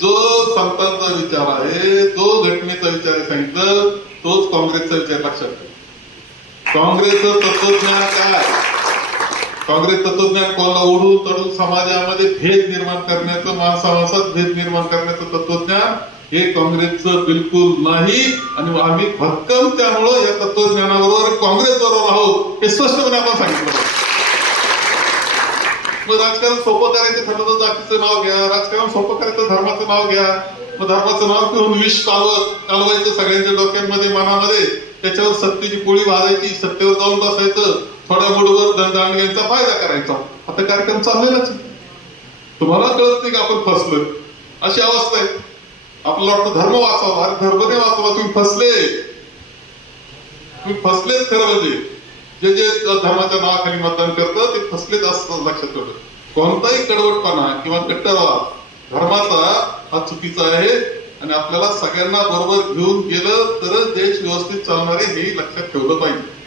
जो संतांचा विचार आहे, जो घटनेचा विचार सांगितलं, तोच काँग्रेसचा विचार लक्षात ठेवा. काँग्रेसचं तत्वज्ञान काय? काँग्रेस तत्वज्ञान कोणाला ओढून तडून समाजामध्ये भेद निर्माण करण्याचं, माणसामाणसात भेद निर्माण करण्याचं तत्वज्ञान हे काँग्रेसचं बिलकुल नाही. आणि आम्ही भक्कम त्यामुळं या तत्वज्ञानाबरोबर काँग्रेस बरोबर आहोत हे स्पष्टपणे आपण सांगितलं. मग राजकारण सोपं करायचं ठरलं तर जातीचं नाव घ्या, राजकारण सोपं करायचं धर्माचं नाव घ्या. मग धर्माचं नाव घेऊन विष कालवायचं सगळ्यांच्या डोक्यांमध्ये, मनामध्ये, त्याच्यावर सत्तेची पोळी भाजायची, सत्तेवर जाऊन बसायचं, थोड्या मुठभर धनदांडग्यांचा फायदा करायचा. आता कार्यक्रम चाललेलाच. तुम्हाला कळत नाही का आपण फसलोय? अशी अवस्था आहे. आपल्याला वाटतं धर्म वाचवा, अरे धर्म नाही वाचवा, तुम्ही फसले. तुम्ही फसलेच खरं म्हणजे. जे जे धर्माच्या नावाखाली मतदान करतं ते फसलेच असतं, लक्षात ठेवलं. कोणताही कडवटपणा किंवा कट्टरवाद धर्माचा हा चुकीचा आहे. आणि आपल्याला सगळ्यांना बरोबर घेऊन गेलं तरच देश व्यवस्थित चालणार आहे हे लक्षात ठेवलं पाहिजे.